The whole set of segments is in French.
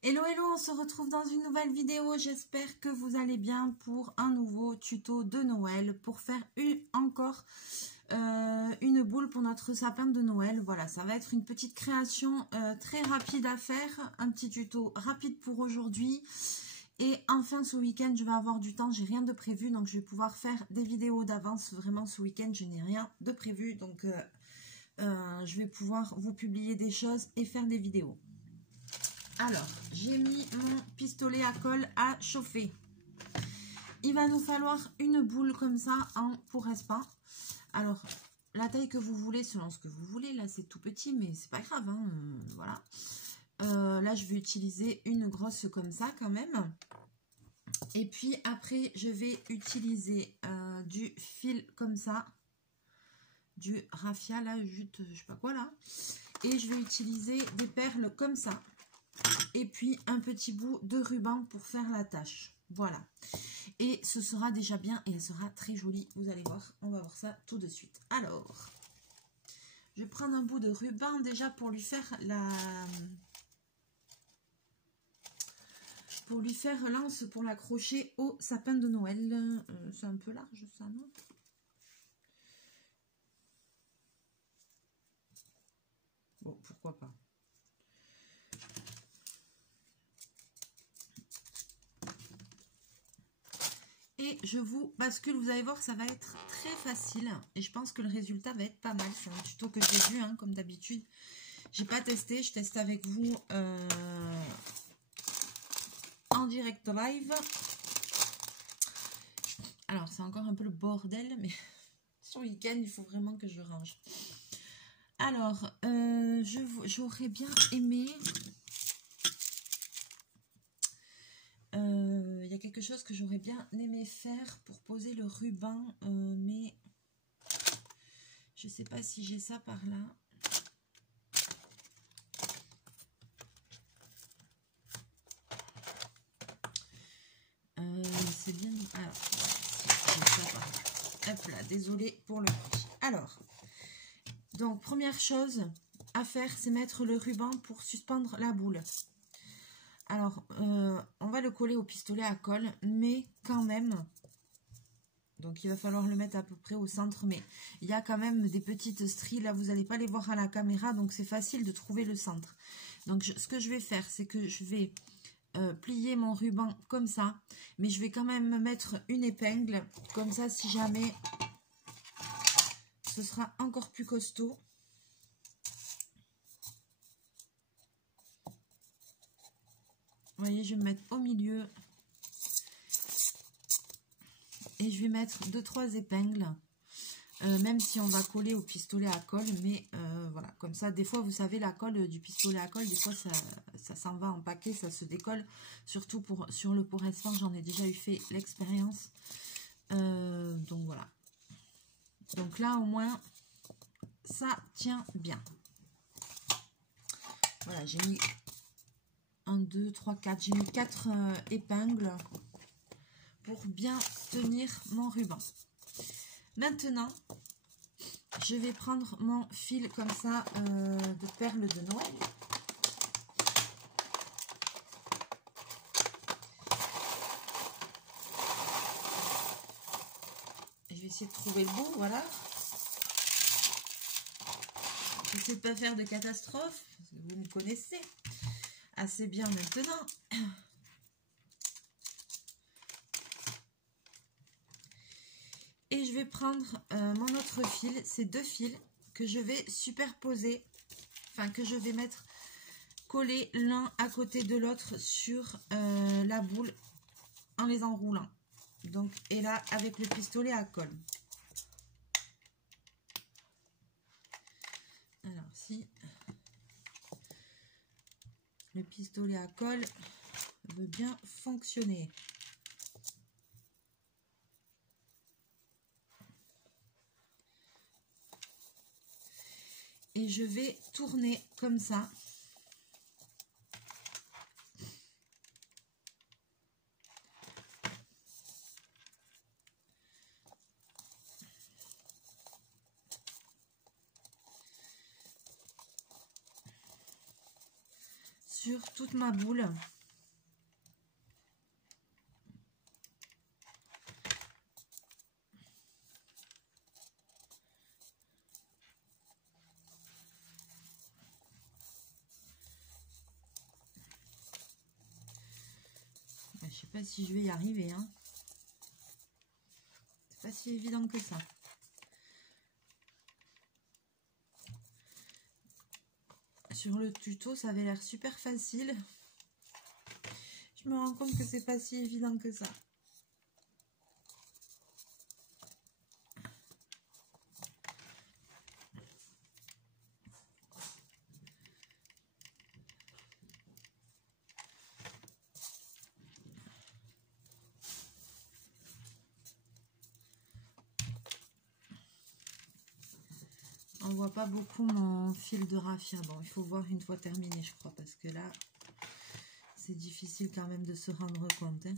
Hello hello, on se retrouve dans une nouvelle vidéo, j'espère que vous allez bien pour un nouveau tuto de Noël pour faire encore une boule pour notre sapin de Noël. Voilà, ça va être une petite création très rapide à faire, un petit tuto rapide pour aujourd'hui. Et enfin ce week-end, je vais avoir du temps, j'ai rien de prévu, donc je vais pouvoir faire des vidéos d'avance. Vraiment ce week-end, je n'ai rien de prévu, donc je vais pouvoir vous publier des choses et faire des vidéos. Alors, j'ai mis mon pistolet à colle à chauffer. Il va nous falloir une boule comme ça en pour espan. Alors, la taille que vous voulez, selon ce que vous voulez. Là, c'est tout petit, mais c'est pas grave. Hein, voilà. Là, je vais utiliser une grosse comme ça quand même. Et puis après, je vais utiliser du fil comme ça. Du raffia, là, juste, je sais pas quoi, là. Et je vais utiliser des perles comme ça. Et puis un petit bout de ruban pour faire la tâche. Voilà. Et ce sera déjà bien et elle sera très jolie. Vous allez voir, on va voir ça tout de suite. Alors, je vais prendre un bout de ruban déjà pour lui faire lance pour l'accrocher au sapin de Noël. C'est un peu large ça, non? Bon, pourquoi pas. Et je vous bascule, vous allez voir, ça va être très facile. Et je pense que le résultat va être pas mal. C'est un tuto que j'ai vu, hein, comme d'habitude. J'ai pas testé, je teste avec vous en direct live. Alors, c'est encore un peu le bordel, mais ce week-end, il faut vraiment que je range. Alors, j'aurais bien aimé... Il y a quelque chose que j'aurais bien aimé faire pour poser le ruban, mais je sais pas si j'ai ça par là. C'est bien... Alors, j'ai ça par là. Hop là, désolée pour le bruit. Alors, donc première chose à faire, c'est mettre le ruban pour suspendre la boule. Alors, on va le coller au pistolet à colle, mais quand même, donc il va falloir le mettre à peu près au centre, mais il y a quand même des petites stries, là vous n'allez pas les voir à la caméra, donc c'est facile de trouver le centre. Donc ce que je vais faire, c'est que je vais plier mon ruban comme ça, mais je vais quand même mettre une épingle, comme ça si jamais, ce sera encore plus costaud. Vous voyez, je vais me mettre au milieu. Et je vais mettre 2-3 épingles. Même si on va coller au pistolet à colle. Mais voilà, comme ça, des fois, vous savez, la colle du pistolet à colle, des fois, ça s'en va en paquet, ça se décolle. Surtout sur le pour espan, j'en ai déjà eu fait l'expérience. Donc voilà. Donc là, au moins, ça tient bien. Voilà, j'ai mis 1, 2, 3, 4. J'ai mis 4 épingles pour bien tenir mon ruban. Maintenant, je vais prendre mon fil comme ça de perles de Noël. Je vais essayer de trouver le bout, voilà. J'essaie de ne pas faire de catastrophe, parce que vous me connaissez assez bien maintenant. Et je vais prendre mon autre fil, ces 2 fils que je vais superposer, enfin que je vais mettre collés l'un à côté de l'autre sur la boule en les enroulant. Donc, et là, avec le pistolet à colle. Alors, si le pistolet à colle veut bien fonctionner. Et je vais tourner comme ça. sur toute ma boule. Je sais pas si je vais y arriver, hein. C'est pas si évident que ça. Sur le tuto, ça avait l'air super facile. Je me rends compte que c'est pas si évident que ça. On voit pas beaucoup mon fil de raffia. Bon, il faut voir une fois terminé, je crois, parce que là, c'est difficile quand même de se rendre compte, hein.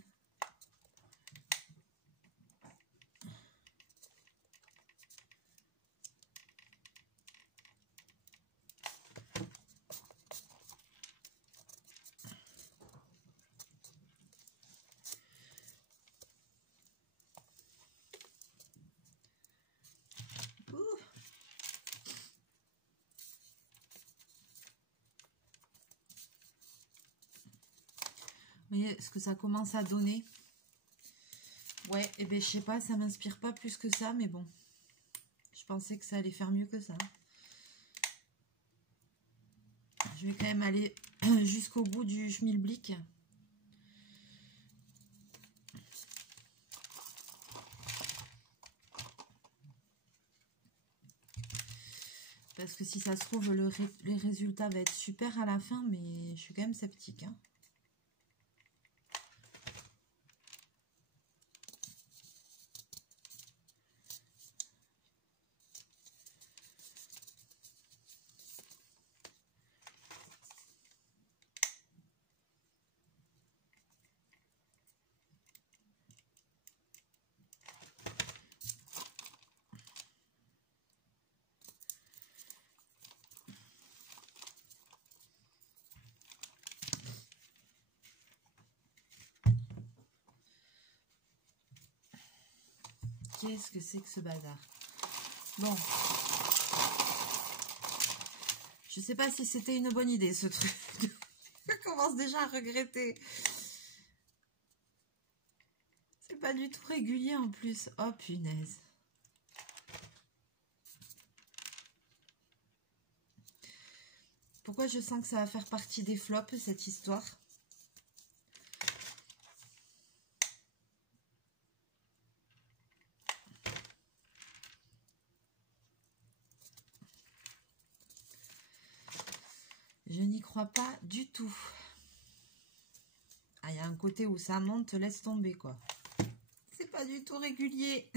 Vous voyez ce que ça commence à donner? Ouais, et ben je sais pas, ça m'inspire pas plus que ça, mais bon. Je pensais que ça allait faire mieux que ça. Je vais quand même aller jusqu'au bout du schmilblick. Parce que si ça se trouve, les résultats vont être super à la fin, mais je suis quand même sceptique, hein. Qu'est-ce que c'est que ce bazar? Bon. Je sais pas si c'était une bonne idée, ce truc. Je commence déjà à regretter. C'est pas du tout régulier en plus. Oh, punaise. Pourquoi je sens que ça va faire partie des flops, cette histoire? Je n'y crois pas du tout. Ah, il y a un côté où ça monte, laisse tomber, quoi. C'est pas du tout régulier.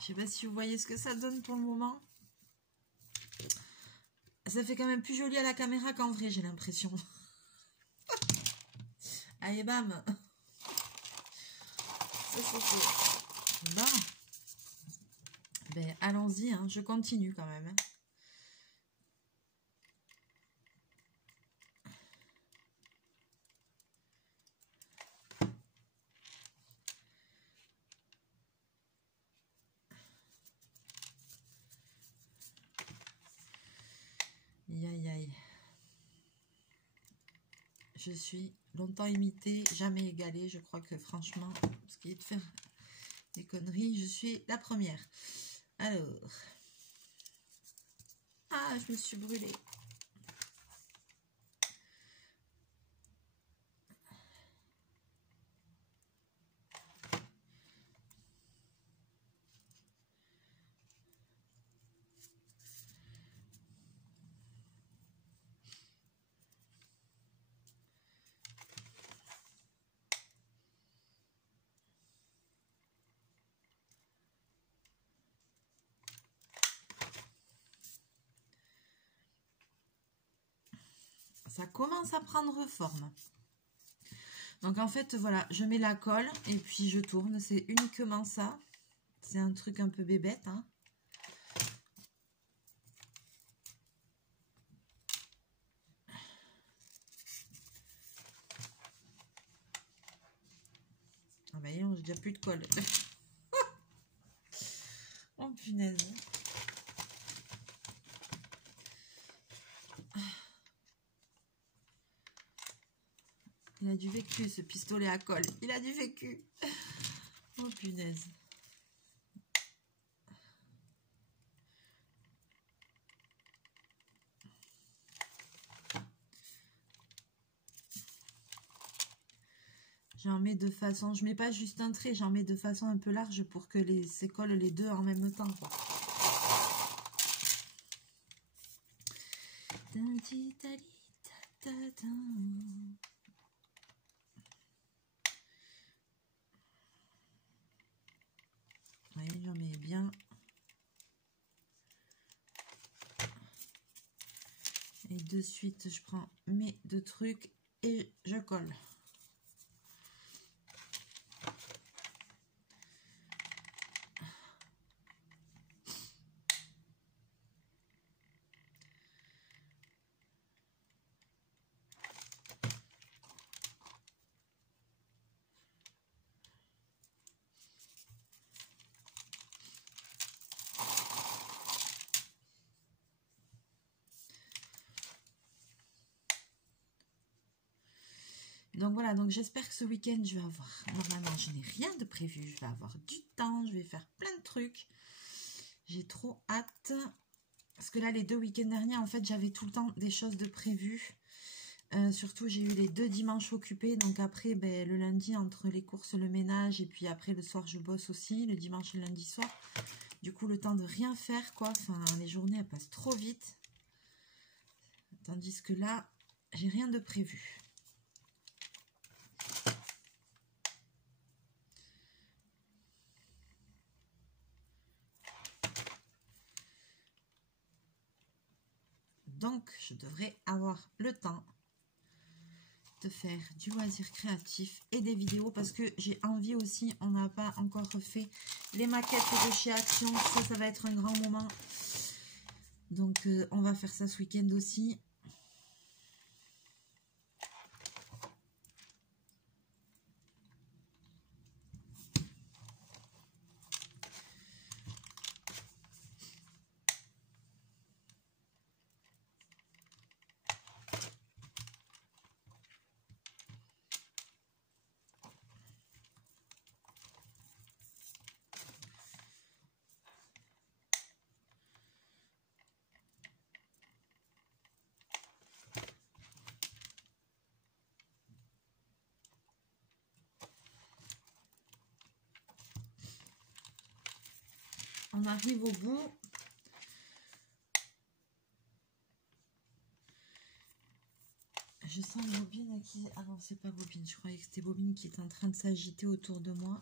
Je sais pas si vous voyez ce que ça donne pour le moment. Ça fait quand même plus joli à la caméra qu'en vrai, j'ai l'impression. Allez, bam. Ça, c'est fait. Bon. Ben, allons-y, hein. Je continue quand même. Aïe, aïe. Je suis longtemps imitée, jamais égalée. Je crois que franchement, ce qui est de faire des conneries, je suis la première. Alors. Ah, je me suis brûlée. Ça commence à prendre forme. Donc en fait, voilà, je mets la colle et puis je tourne. C'est uniquement ça. C'est un truc un peu bébête, hein. j'ai déjà plus de colle. Oh punaise. Il a du vécu ce pistolet à colle. Il a du vécu. Oh punaise. J'en mets de façon, je mets pas juste un trait, j'en mets de façon un peu large pour que se collent les deux en même temps, quoi. Oui, j'en mets bien. Et de suite, je prends mes deux trucs et je colle. Donc voilà, donc j'espère que ce week-end, je vais avoir... Normalement, je n'ai rien de prévu. Je vais avoir du temps, je vais faire plein de trucs. J'ai trop hâte. Parce que là, les 2 week-ends derniers, en fait, j'avais tout le temps des choses de prévues. Surtout, j'ai eu les 2 dimanches occupés. Donc après, ben, le lundi, entre les courses, le ménage. Et puis après, le soir, je bosse aussi. Le dimanche et le lundi soir. Du coup, le temps de rien faire, quoi. Enfin, les journées, elles passent trop vite. Tandis que là, j'ai rien de prévu. Donc, je devrais avoir le temps de faire du loisir créatif et des vidéos parce que j'ai envie aussi, on n'a pas encore fait les maquettes de chez Action. Ça va être un grand moment. Donc, on va faire ça ce week-end aussi. On arrive au bout. Je sens Bobine qui... Ah non, c'est pas Bobine. Je croyais que c'était Bobine qui est en train de s'agiter autour de moi.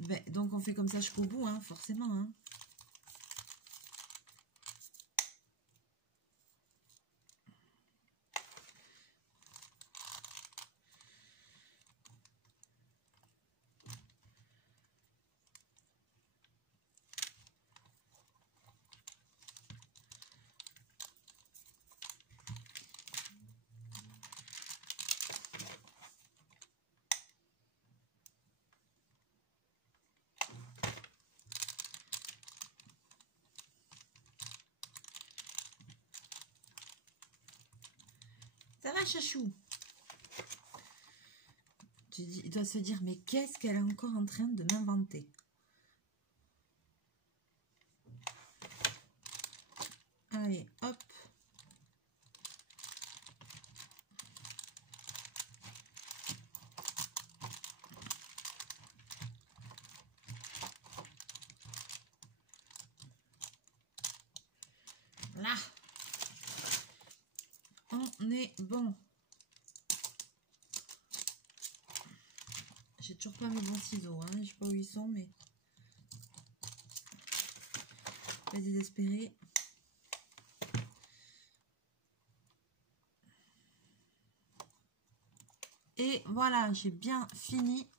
Ben, donc, on fait comme ça jusqu'au bout, hein, forcément. Hein. Ça va, chachou? Il doit se dire, mais qu'est-ce qu'elle est encore en train de m'inventer? Allez, hop. Là. On est bon. J'ai toujours pas mes bons ciseaux, hein. Je sais pas où ils sont, mais pas désespéré. Et voilà, j'ai bien fini.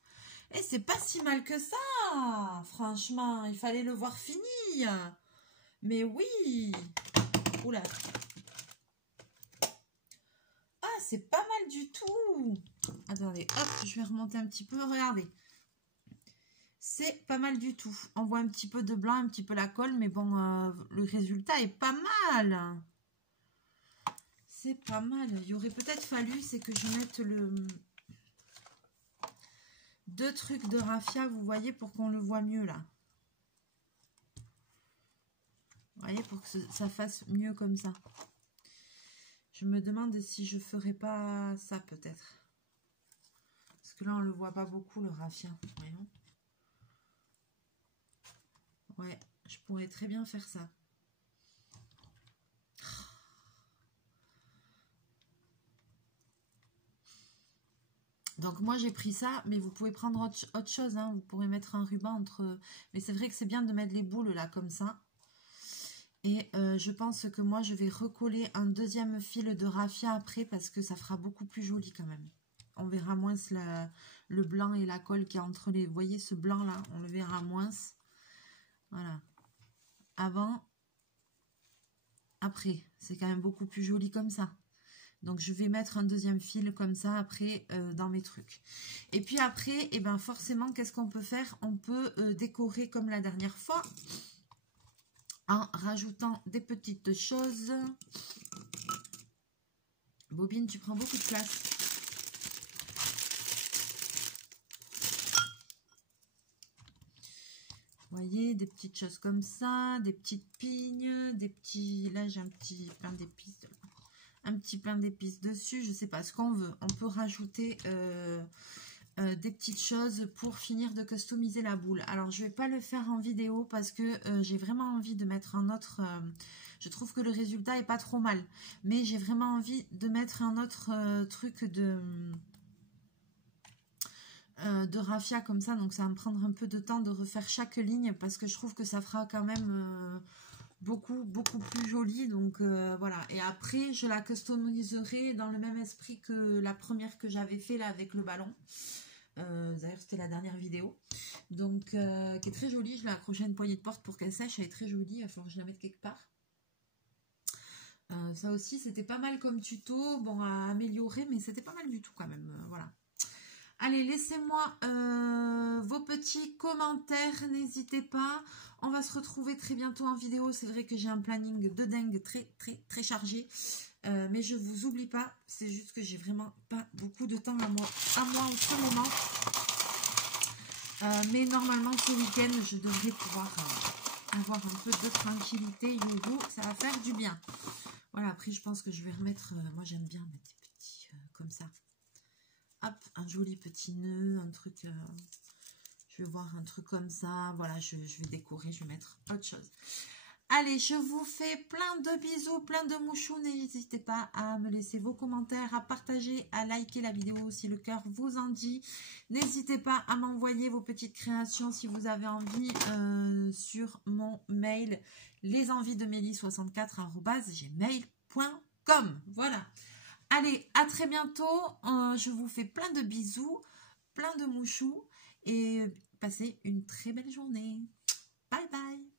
Et c'est pas si mal que ça. Franchement, il fallait le voir fini. Mais oui. Oula. c'est pas mal du tout. Attendez, hop, je vais remonter un petit peu. Regardez. C'est pas mal du tout. On voit un petit peu de blanc, un petit peu la colle, mais bon, le résultat est pas mal. C'est pas mal. Il y aurait peut-être fallu, c'est que je mette le... 2 trucs de raffia, vous voyez, pour qu'on le voit mieux, là. Vous voyez, pour que ça fasse mieux comme ça. Je me demande si je ferais pas ça, peut-être. Parce que là, on le voit pas beaucoup, le raffia. Voyons. Ouais, je pourrais très bien faire ça. Donc moi j'ai pris ça, mais vous pouvez prendre autre chose, hein. Vous pourrez mettre un ruban entre... Mais c'est vrai que c'est bien de mettre les boules là, comme ça. Et je pense que moi je vais recoller un deuxième fil de raffia après, parce que ça fera beaucoup plus joli quand même. On verra moins le blanc et la colle qui est entre les... Vous voyez ce blanc là, on le verra moins. Voilà. Avant, après, c'est quand même beaucoup plus joli comme ça. Donc je vais mettre un deuxième fil comme ça après dans mes trucs. Et puis après, eh ben forcément, qu'est-ce qu'on peut faire? On peut décorer comme la dernière fois en rajoutant des petites choses. Bobine, tu prends beaucoup de place. Vous voyez, des petites choses comme ça, des petites pignes, des petits... Là, j'ai un petit pain d'épices. Un petit pain d'épices dessus, je sais pas ce qu'on veut. On peut rajouter des petites choses pour finir de customiser la boule. Alors, je vais pas le faire en vidéo parce que j'ai vraiment envie de mettre un autre... je trouve que le résultat est pas trop mal. Mais j'ai vraiment envie de mettre un autre truc de raffia comme ça, donc ça va me prendre un peu de temps de refaire chaque ligne parce que je trouve que ça fera quand même beaucoup plus joli, donc voilà. Et après je la customiserai dans le même esprit que la première que j'avais fait là avec le ballon. D'ailleurs c'était la dernière vidéo, donc qui est très jolie. Je l'ai accroché à une poignée de porte pour qu'elle sèche, elle est très jolie, il va falloir que je la mette quelque part. Ça aussi c'était pas mal comme tuto, bon à améliorer, mais c'était pas mal du tout quand même, voilà. Allez, laissez-moi vos petits commentaires, n'hésitez pas. On va se retrouver très bientôt en vidéo. C'est vrai que j'ai un planning de dingue très chargé. Mais je vous oublie pas. C'est juste que j'ai vraiment pas beaucoup de temps à moi en ce moment. Mais normalement, ce week-end, je devrais pouvoir avoir un peu de tranquillité. Youhou, ça va faire du bien. Voilà, après, je pense que je vais remettre... moi, j'aime bien mettre des petits comme ça. Hop, un joli petit nœud, un truc, je vais voir un truc comme ça, voilà, je vais décorer, je vais mettre autre chose. Allez, je vous fais plein de bisous, plein de mouchous, n'hésitez pas à me laisser vos commentaires, à partager, à liker la vidéo si le cœur vous en dit. N'hésitez pas à m'envoyer vos petites créations si vous avez envie sur mon mail lesenviesdemélie64@gmail.com. Voilà. Allez, à très bientôt. Je vous fais plein de bisous, plein de mouchous et passez une très belle journée. Bye bye.